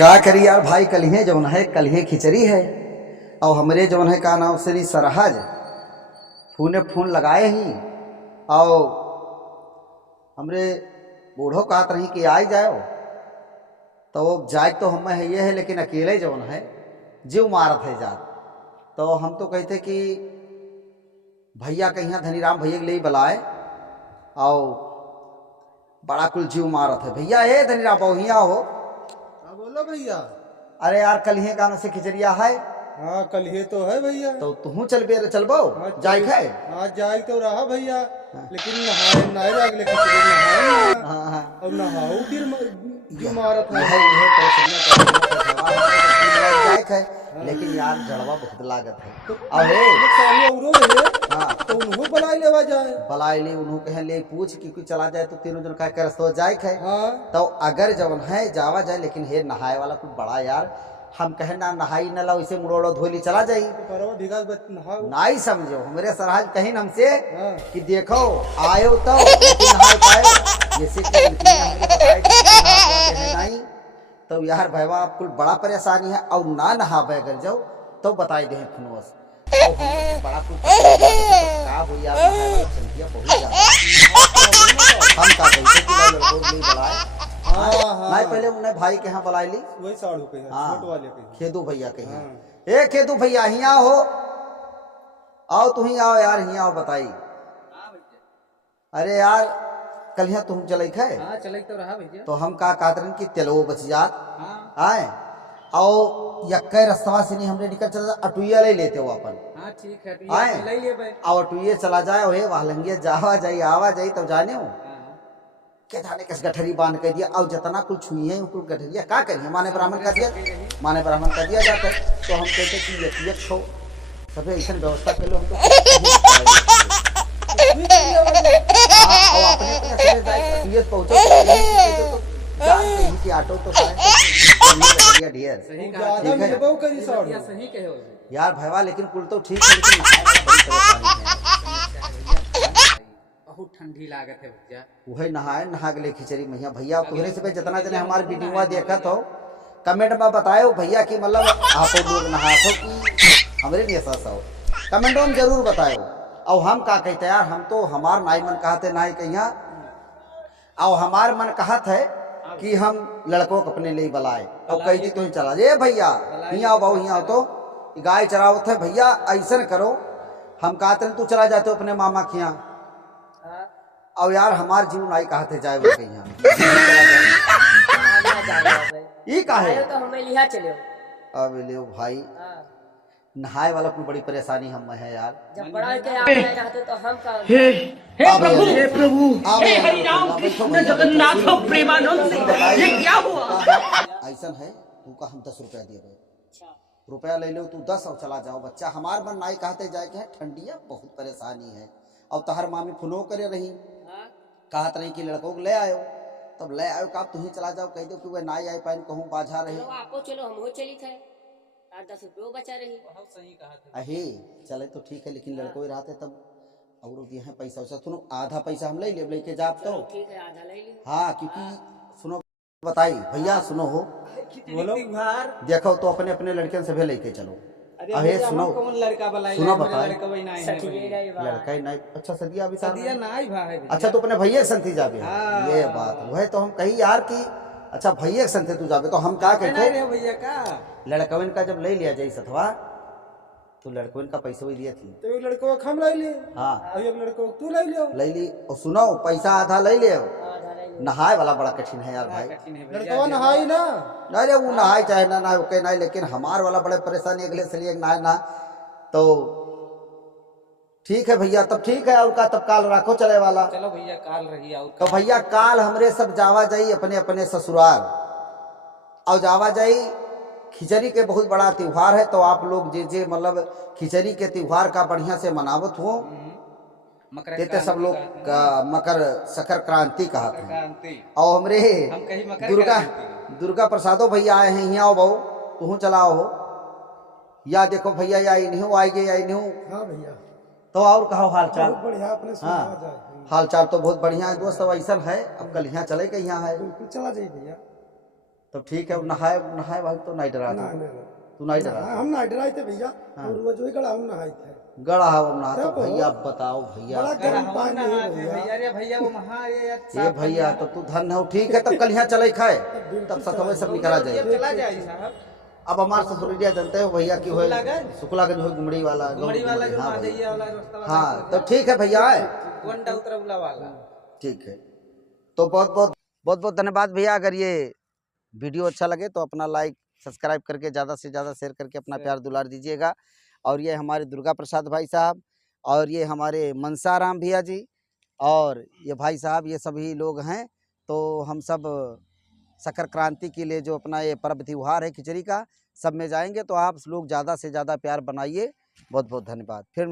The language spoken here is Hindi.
का करी यार भाई, कलिहे जौन है कलिहे खिचड़ी है। और हमरे जौन है का नाम श्री सरहज फोन लगाए ही। और हमरे बूढ़ो कहत रही कि आई जाओ, तो जाए तो हम है ये है, लेकिन अकेले जौन है जीव मारत है जात। तो हम तो कहते कि भैया कहीं धनीराम भैया के लिए बुलाए, और बड़ा कुल जीव मारत है। भैया हे धनीराम बाबू हिया हो। हाँ बोलो भैया। अरे यार कलिहे गाना से खिचड़िया है। हाँ कल ये तो है भैया। तो तू चलबो हाँ, जाए खाए। हाँ जाए तो रहा भैया। लेकिन नहाए नहाए अगले खिचड़ी नहाए हाँ और नहाओ फिर जो मारत है। जाए खाए, लेकिन यार जड़वा बहुत लागत है। तो अरे औरों रहे हाँ तो उन्हों बुला लेवा जाए। बलाई ले उन्हों कहे ले पूछ कि कोई चला जाए तो तीनों जन का करस्तो जाए खाए। हाँ तो अगर जवन है जावा जाए, लेकिन हे नहाए वाला कुछ बड़ा यार, हम कहे ना नहाई न लो, इसे मुड़ोड़ो धोली चला जाई। तो परवा भिगा नहाओ नहीं समझो हमरे सरहज कहीं हमसे हाँ। कि देखो आयो तो नहाए पाए, जैसे कि हमरे बताए कि नहा नहीं। तो यार भैया आपको बड़ा परेशानी है, और ना नहा बे अगर जाओ तो बताई दे खुनोस। बड़ा कुछ का हो यार, संख्या बहुत ज्यादा हम का कहते कि लड़कों के लिए बुलाए। नहीं पहले उन्हें भाई के यहाँ बुलाई ली, वही साड़ू के छोट वाले के। खेदू भैया के यहाँ। हाँ। ए खेदू भैया हिया हो, आओ तू ही आओ यार, हिया आओ बताई। अरे यार कल यहाँ तुम चले थे। हाँ चले तो रहा भैया। तो हम का कातरन की तेलो बच जात। हाँ आए और यक्के रस्तवा से नहीं हमने निकल चला, अटुइया ले लेते हो अपन। हाँ ठीक है आए ले लिए भाई। और अटुइये चला जाए हे वालंगिया जावा जाई आवा जाई, तब जाने हो क्या जाने किस गठरी बांध कर दिया। और जितना कुल छुई है उनको गठरिया का करिए, माने ब्राह्मण कर दिया, माने ब्राह्मण कर दिया जाता है। तो हम कहते कि ये छो सभी ऐसा व्यवस्था कर लो हमको। और अपने अपने जाए पहुंचो कि ऑटो तो ढेर सही ज्यादा मिलबो करी साड़ू। सही कहे हो यार भैया, लेकिन कुल तो ठीक है, लेकिन बड़ी परेशानी है। बहुत ठंडी लागत है भैया। वही नहाए नहा गए खिचड़ी मैया। भैया तुम्हारे से जितना जने हमारे वीडियो देखत हो कमेंट में बताओ भैया कि मतलब आप लोग नहाते कि हमारे लिए ऐसा हो, कमेंटों में जरूर बताओ। और हम का कहते यार, हम तो हमार नाई मन कहते नाई कहिया, और हमार मन कहत है कि हम लड़कों को अपने लिए बुलाए। और कही थी तो ही चला जे भैया हिया आओ हिया आओ, तो गाय चरावत है भैया ऐसा करो। हम कहते तू चला जाते हो अपने मामा के यहाँ, और यार हमार जीव नाई कहते जाए वो कहीं ये काहे तो हमें लिहा चलो। अब ले भाई नहाए वाला कोई बड़ी परेशानी हम है यार। जब बड़ा के आप नहीं चाहते तो हम का हे प्रभु हे हरि राम कृष्ण जगन्नाथ प्रेमानंद, ये क्या हुआ? ऐसा है तू का हम 10 रुपया दिए रुपया ले लो तू 10 और चला जाओ। बच्चा हमार मन नाई कहते जाए के ठंडिया बहुत परेशानी है। और तहर मामी फुनो करे रही कहत रही कि लड़कों को ले आयो, तब ले आयो का तू ही चला जाओ, कह दो कि वह नाई आई पाइन कहूँ बाझा रहे। चलो आपको चलो हम हो चली थे 8-10 रुपये बचा रही। बहुत सही कहा था। अहे चले तो ठीक है, लेकिन लड़कों ही रहते तब और दिए हैं पैसा वैसा। सुनो आधा पैसा हम ले लेके जाप तो ठीक है आधा ले ली। हाँ, क्योंकि सुनो बताई भैया सुनो हो बोलो देखो तो अपने अपने लड़कियों से भी लेके चलो। अरे सुनो कौन लड़का बुलाई सुनो बताए लड़का वही नहीं है भाई। लड़का ही नहीं। अच्छा सदिया अभी सदिया नहीं भाई। अच्छा तो अपने भैया संथी जाबे। हाँ। ये बात वह तो हम कही यार कि अच्छा भैया संथे तू जाबे, तो हम क्या कहते रे भैया का लड़कवन का जब ले लिया जाए सथवा तो लड़कवन का पैसा भी दिया थी। तो एक लड़को हम ले लिए हाँ और एक लड़को तू ले लियो। ले ली। और सुनो पैसा आधा ले ले। आधा ले ली। नहाए वाला बड़ा कठिन है यार भाई। लड़को नहाई ना नहीं रे वो नहाए चाहे ना ना ओके नहीं, लेकिन हमार वाला बड़े परेशानी अगले से लिए नहाए ना। तो ठीक है भैया, तब ठीक है। और का तब काल राखो चले वाला। चलो भैया काल रही और तो भैया काल हमरे सब जावा जाई अपने अपने ससुराल, और जावा जाई खिचड़ी के बहुत बड़ा त्योहार है। तो आप लोग जे मतलब खिचड़ी के त्योहार का बढ़िया से मनावत हो, कहते सब लोग का मकर संक्रांति कहा था। और हमरे दुर्गा प्रसादो भैया आए हैं यहाँ बहू तू चलाओ हो। या देखो भैया या नहीं हो आई गई आई नहीं हो। हाँ भैया तो और कहो हाल चाल। बढ़िया अपने हाँ हाल चाल तो बहुत बढ़िया है दोस्त। अब ऐसा है अब कल यहाँ चले के यहाँ है बिल्कुल चला जाइए भैया। तो ठीक है, नहाए नहाए भाई तो नहीं डरा ना ना तू नहीं ना, डरा हम ना डराए थे भैया, और वो जो ही गड़ा हम नहाए थे, गड़ा हवा नहा तो तब भैया बताओ भैया बड़ा गर्म पानी है भैया। भैया रे भैया वो महा ये भैया तो तू धन हो, ठीक है तब कल यहाँ चले खाए तब सतवे सब निकला जाए। चला जाए साहब। अब हमारे ससुरिया जानते हो भैया की हो शुक्लागंज? शुक्लागंज हो गुमड़ी वाला गुमड़ी वाला जो हाँ महादैया भैया। वाला रास्ता हाँ तो ठीक है भैया आए गोंडा उतरवला वाला। ठीक है। तो बहुत बहुत धन्यवाद भैया। अगर ये वीडियो अच्छा लगे तो अपना लाइक सब्सक्राइब करके ज़्यादा से ज़्यादा शेयर करके अपना प्यार दुलार दीजिएगा। और ये हमारे दुर्गा प्रसाद भाई साहब और ये हमारे मनसाराम भैया जी और ये भाई साहब, ये सभी लोग हैं। तो हम सब शकर क्रांति के लिए जो अपना ये पर्व त्योहार है खिचड़ी का, सब में जाएंगे। तो आप लोग ज़्यादा से ज़्यादा प्यार बनाइए। बहुत बहुत धन्यवाद। फिर